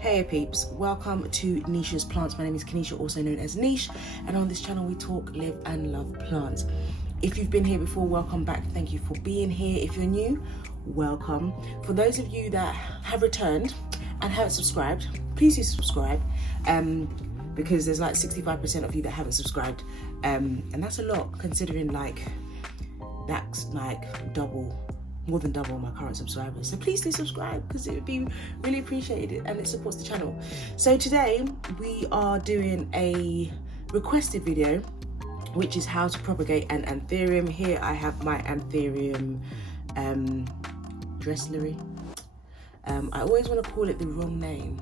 Hey peeps, welcome to NichesPlants. My name is Kenisha, also known as Niche, and on this channel we talk, live and love plants. If you've been here before, welcome back. Thank you for being here. If you're new, welcome. For those of you that have returned and haven't subscribed, please do subscribe, because there's like 65% of you that haven't subscribed, and that's a lot considering that's like more than double my current subscribers. So please do subscribe because it would be really appreciated and it supports the channel. So today we are doing a requested video, which is how to propagate an anthurium. Here I have my anthurium dresslery. I always want to call it the wrong name.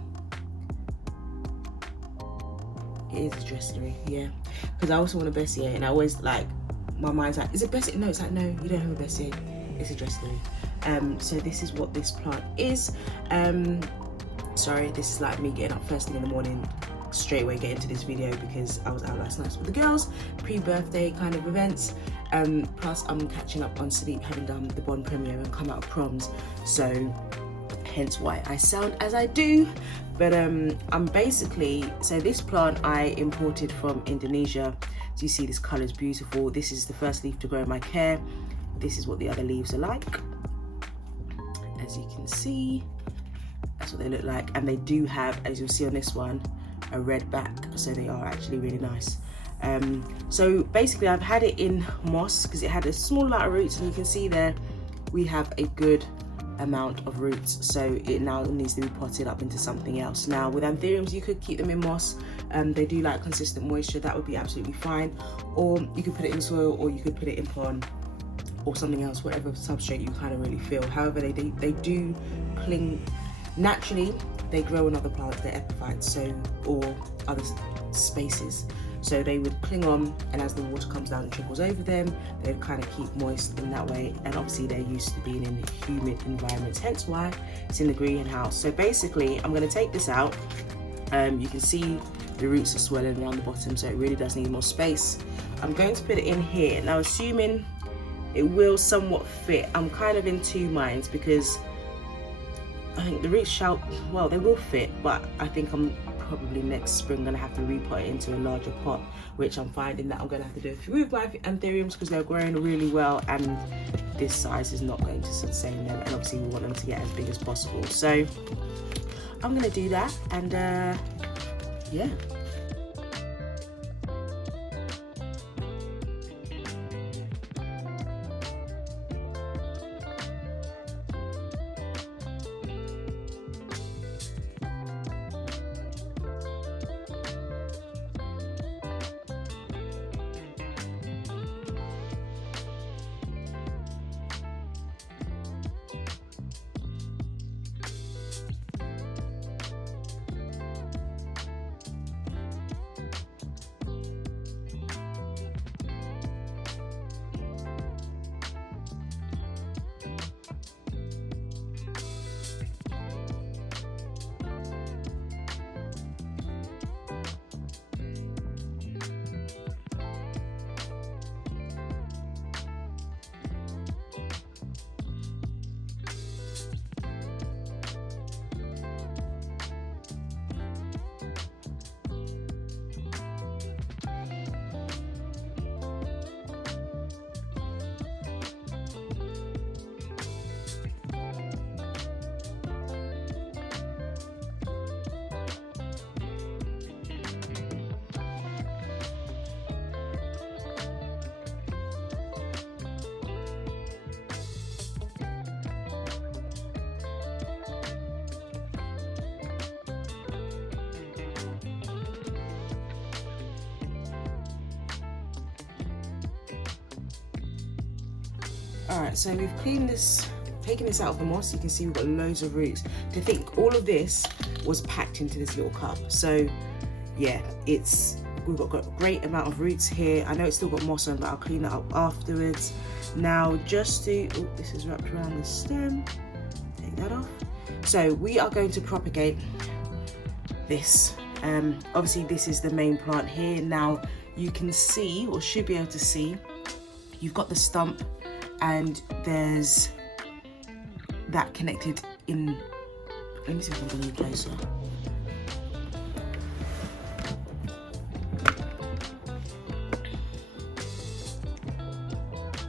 It is a dresslery, yeah, because I also want a Bessier, and I always my mind's like, is it Bessier? No, it's like, no, you don't have a Bessier. It's a dresslery. So this is what this plant is. Sorry, this is like me getting up first thing in the morning, straight away get into this video because I was out last night with the girls, pre-birthday kind of events. Plus I'm catching up on sleep, having done the Bond premiere and come out of proms. So hence why I sound as I do. But I'm basically, so this plant I imported from Indonesia. So you see this color is beautiful. This is the first leaf to grow in my care. This is what the other leaves are like. As you can see, that's what they look like. And they do have, as you'll see on this one, a red back. So they are actually really nice. So basically I've had it in moss because it had a small amount of roots, and you can see there we have a good amount of roots. So it now needs to be potted up into something else. Now with anthuriums, you could keep them in moss. They do like consistent moisture. That would be absolutely fine. Or you could put it in soil, or you could put it in pond, or something else, whatever substrate you kind of really feel. However, they do cling naturally. They grow in other plants, they're epiphytes, so, or other spaces. So they would cling on, and as the water comes down and trickles over them, they'd kind of keep moist in that way. And obviously they're used to being in humid environments, hence why it's in the greenhouse. So basically, I'm gonna take this out. You can see the roots are swelling around the bottom, so it really does need more space. I'm going to put it in here. Now, assuming it will somewhat fit, I'm kind of in two minds because I think the roots well, they will fit, but I think I'm probably next spring gonna have to repot it into a larger pot, which I'm finding that I'm gonna have to do with my anthuriums because they're growing really well, and this size is not going to sustain them, and obviously we want them to get as big as possible. So I'm gonna do that, and yeah. Alright, so we've cleaned this, taken this out of the moss. You can see we've got loads of roots. To think all of this was packed into this little cup. So yeah, we've got a great amount of roots here. I know it's still got moss on, but I'll clean that up afterwards. Now just to, oh, this is wrapped around the stem. Take that off. So we are going to propagate this. Obviously this is the main plant here. Now you can see, or should be able to see, you've got the stump and there's that connected in, let me see if I can bring it closer.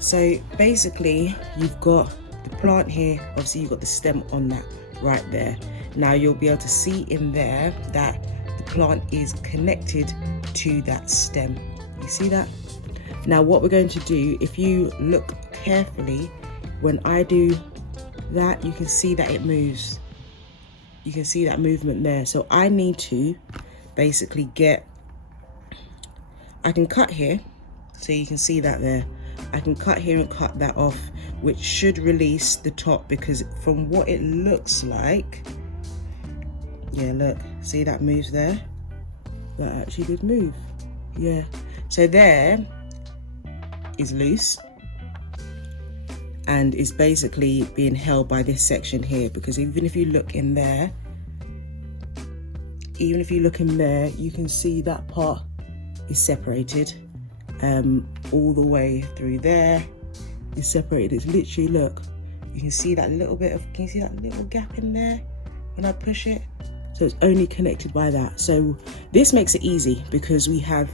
So basically you've got the plant here, obviously you've got the stem on that right there. Now you'll be able to see in there that the plant is connected to that stem. You see that? Now what we're going to do, if you look carefully, when I do that, you can see that it moves. You can see that movement there. So I need to basically I can cut here, so you can see that there. I can cut here and cut that off, which should release the top, because from what it looks like, yeah, look, see that moves there? That actually did move, yeah. So there is loose and is basically being held by this section here, because even if you look in there, you can see that part is separated. All the way through there is separated. It's literally, look, you can see that little bit of, can you see that little gap in there when I push it? So it's only connected by that. So this makes it easy because we have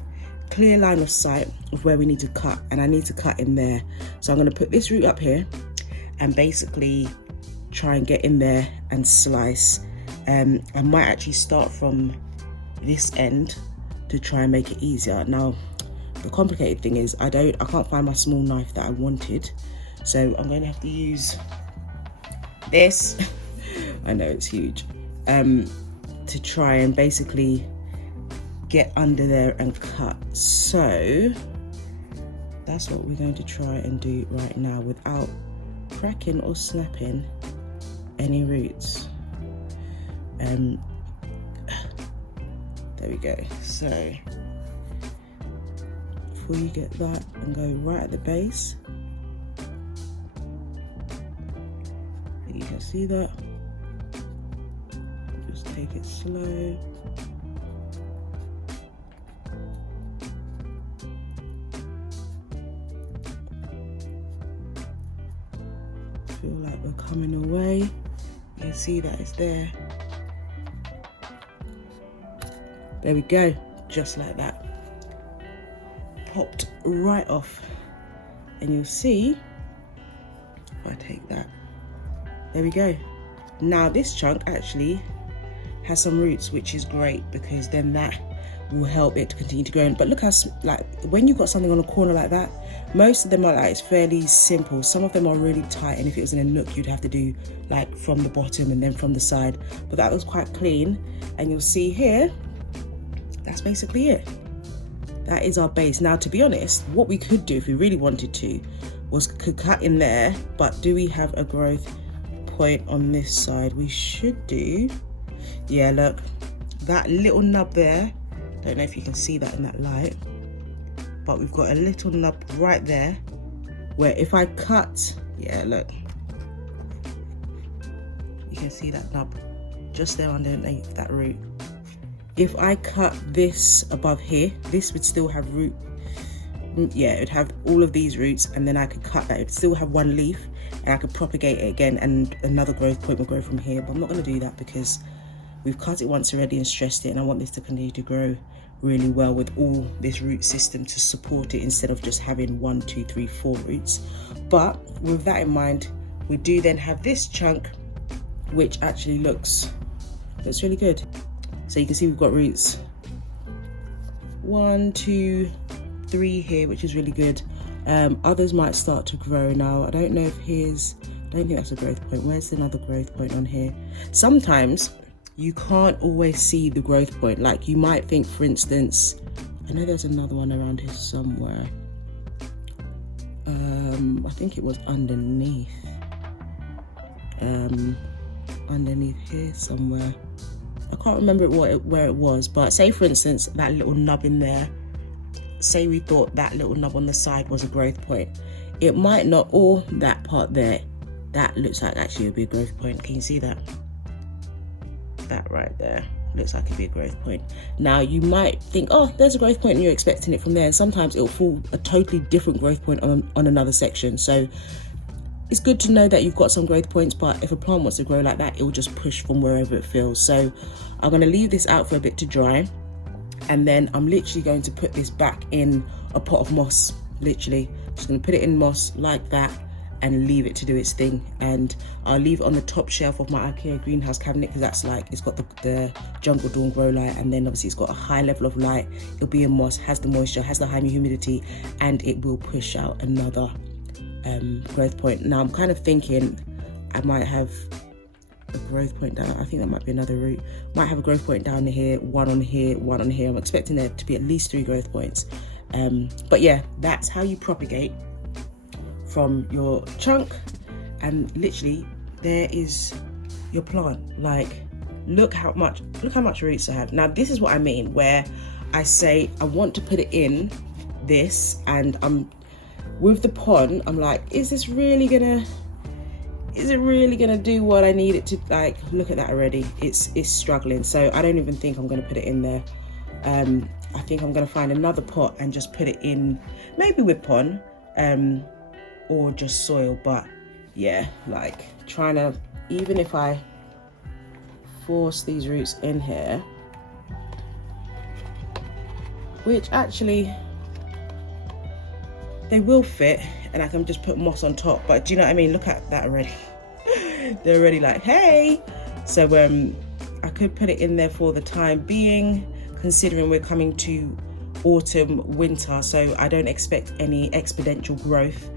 clear line of sight of where we need to cut, and I need to cut in there. So I'm going to put this root up here and basically try and get in there and slice. I might actually start from this end to try and make it easier. Now the complicated thing is I can't find my small knife that I wanted, so I'm going to have to use this I know it's huge, to try and basically get under there and cut. So that's what we're going to try and do right now without cracking or snapping any roots. There we go. So before you get that, and go right at the base, you can see that. Just take it slow. Feel like we're coming away. You can see that it's there. There we go, just like that. Popped right off. And you'll see, if I take that, there we go. Now this chunk actually has some roots, which is great, because then that will help it to continue to grow. But look how, like, when you've got something on a corner like that, most of them are like, it's fairly simple. Some of them are really tight, and if it was in a nook, you'd have to do like from the bottom and then from the side. But that was quite clean, and you'll see here, that's basically it. That is our base. Now, to be honest, what we could do if we really wanted to was could cut in there, but do we have a growth point on this side? We should do. Yeah, look, that little nub there, don't know if you can see that in that light, but we've got a little nub right there where if I cut, yeah, look, you can see that nub just there underneath that root. If I cut this above here, this would still have root. Yeah, it would have all of these roots, and then I could cut that. It would still have one leaf, and I could propagate it again, and another growth point will grow from here. But I'm not going to do that because we've cut it once already and stressed it, and I want this to continue to grow really well with all this root system to support it, instead of just having 1, 2, 3, 4 roots. But with that in mind, we do then have this chunk, which actually looks really good. So you can see we've got roots 1, 2, 3 here, which is really good. Others might start to grow now. I don't know if I don't think that's a growth point. Where's another growth point on here? Sometimes you can't always see the growth point. Like you might think, for instance, I know there's another one around here somewhere. I think it was underneath. Underneath here somewhere. I can't remember where it was, but say for instance that little nub in there, say we thought that little nub on the side was a growth point. It might not, or that part there, that looks like actually it'll be a growth point. Can you see that? That right there looks like it'd be a growth point. Now you might think, oh, there's a growth point and you're expecting it from there, and sometimes it'll fall a totally different growth point on another section. So it's good to know that you've got some growth points, but if a plant wants to grow like that, it will just push from wherever it feels. So I'm going to leave this out for a bit to dry, and then I'm literally going to put this back in a pot of moss. Literally, Just gonna put it in moss like that and leave it to do its thing. And I'll leave it on the top shelf of my IKEA greenhouse cabinet, because that's like, it's got the Jungle Dawn grow light, and then obviously it's got a high level of light. It'll be in moss, has the moisture, has the high humidity, and it will push out another growth point. Now I'm kind of thinking I might have a growth point down. I think that might be another root. Might have a growth point down here, one on here, one on here. I'm expecting there to be at least 3 growth points. But yeah, that's how you propagate from your chunk. And literally there is your plant. Like, look how much roots I have. Now this is what I mean, where I say I want to put it in this, and I'm with the pond, I'm like, is it really gonna do what I need it to? Like, look at that already, it's struggling. So I don't even think I'm gonna put it in there. I think I'm gonna find another pot and just put it in, maybe with pond, or just soil. But yeah, like, trying to, even if I force these roots in here, which actually they will fit, and I can just put moss on top. But do you know what I mean? Look at that already. They're already like, hey. So I could put it in there for the time being, considering we're coming to autumn, winter, so I don't expect any exponential growth.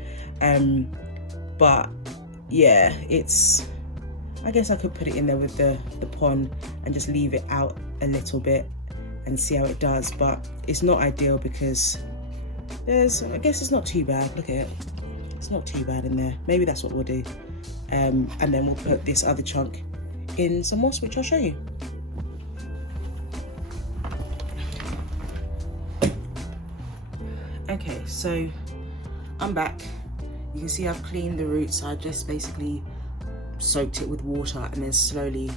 But yeah, I guess I could put it in there with the pond and just leave it out a little bit and see how it does. But it's not ideal, because I guess it's not too bad. Look at it, it's not too bad in there. Maybe that's what we'll do. And then we'll put this other chunk in some moss, which I'll show you. Okay, so I'm back. You can see I've cleaned the roots. I just basically soaked it with water and then slowly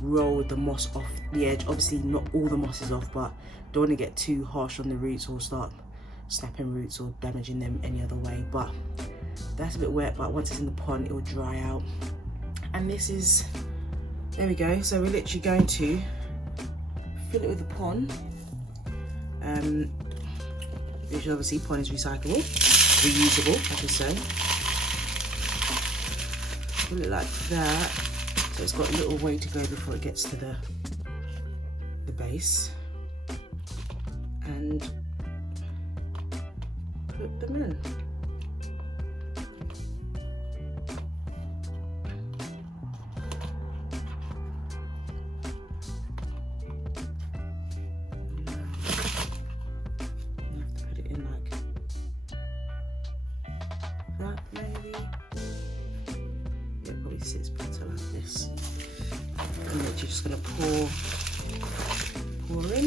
rolled the moss off the edge. Obviously not all the moss is off, but don't want to get too harsh on the roots or start snapping roots or damaging them any other way. But that's a bit wet, but once it's in the pond it will dry out. And this is, there we go. So we're literally going to fill it with the pond, which obviously pond is recyclable, reusable, I should say. Fill it like that, so it's got a little way to go before it gets to the base, and put them in. Sits better like this. And then you're just going to pour in.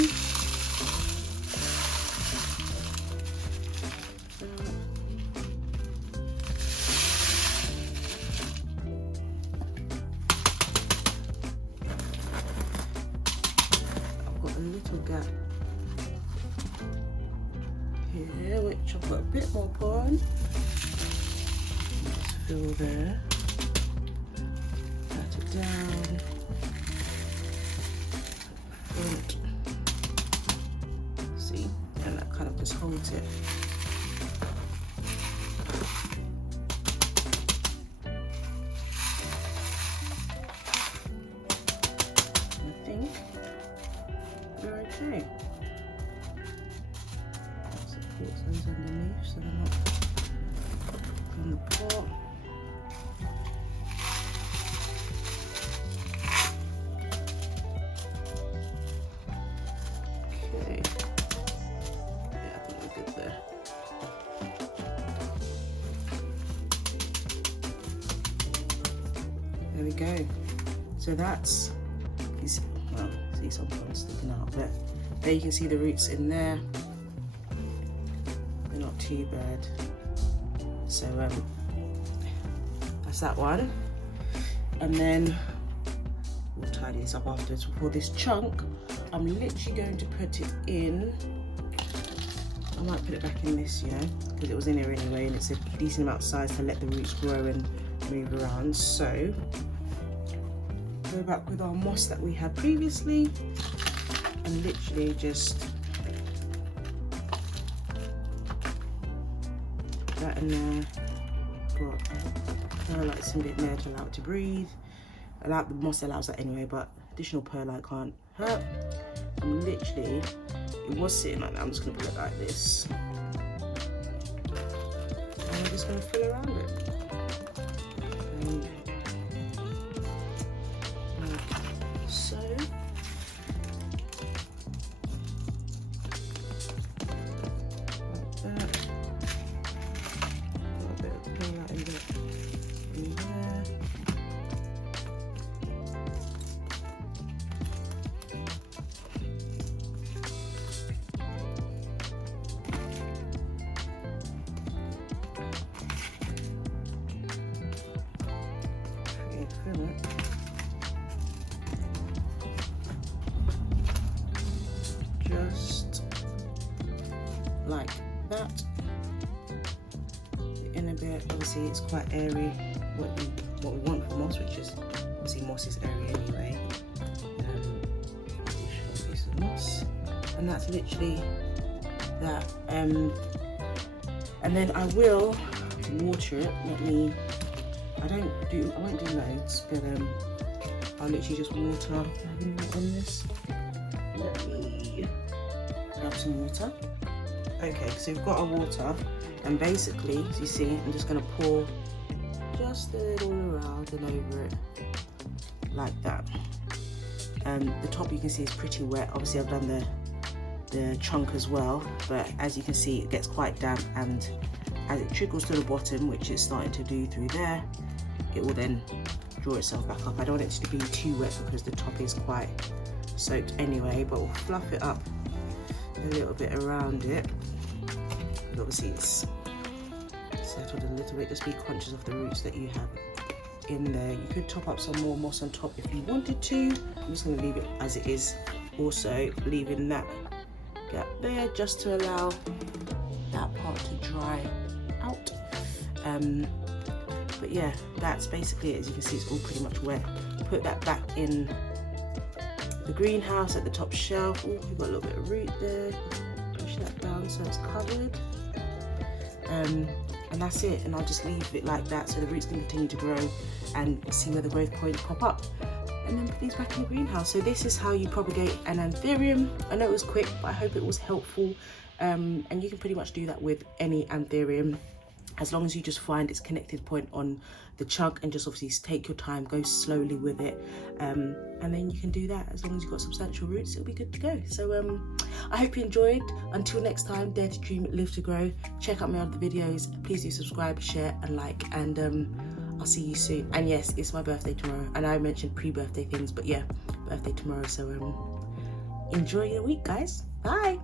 I've got a little gap here, which I've got a bit more pond. Just fill there. Down front, see, and that kind of just holds it. I think we're okay. Support those underneath so they're not on the pot. There we go. So that's, well, see some points sticking out, but there you can see the roots in there. They're not too bad. So that's that one. And then we'll tidy this up afterwards. For this chunk, I'm literally going to put it in. I might put it back in this, you know, because it was in here anyway, and it's a decent amount of size to let the roots grow and move around. So go back with our moss that we had previously and literally just put that in there. Got perlites in there to allow it to breathe. The moss allows that anyway, but additional perlite can't hurt. I'm literally, it was sitting like that. I'm just gonna put it like this. And I'm just gonna fill around it. And like so. Like that. Got a bit of perlite in there. Fill it. Just like that. In a bit, obviously it's quite airy, what we want for moss, which is obviously moss is airy anyway. Additional piece of moss, and that's literally that. And then I will water it. I won't do loads, but I'll literally just water on this. Let me grab some water. Okay, so we've got our water, and basically, as you see, I'm just going to pour just a little around and over it, like that. The top you can see is pretty wet. Obviously, I've done the trunk as well, but as you can see, it gets quite damp, and as it trickles to the bottom, which it's starting to do through there, it will then draw itself back up. I don't want it to be too wet because the top is quite soaked anyway, but we'll fluff it up a little bit around it. And obviously it's settled a little bit. Just be conscious of the roots that you have in there. You could top up some more moss on top if you wanted to. I'm just going to leave it as it is, also leaving that gap there just to allow that part to dry out. But yeah, that's basically it. As you can see, it's all pretty much wet. Put that back in the greenhouse at the top shelf. Oh, we've got a little bit of root there. Push that down so it's covered. And that's it. And I'll just leave it like that so the roots can continue to grow and see where the growth points pop up. And then put these back in the greenhouse. So this is how you propagate an anthurium. I know it was quick, but I hope it was helpful. And you can pretty much do that with any anthurium, as long as you just find its connected point on the chunk and just obviously take your time, go slowly with it, and then you can do that. As long as you've got substantial roots, it'll be good to go. So I hope you enjoyed. Until next time, dare to dream, live to grow. Check out my other videos. Please do subscribe, share and like, and I'll see you soon. And yes, it's my birthday tomorrow, and I mentioned pre-birthday things, but yeah, birthday tomorrow. So enjoy your week, guys. Bye.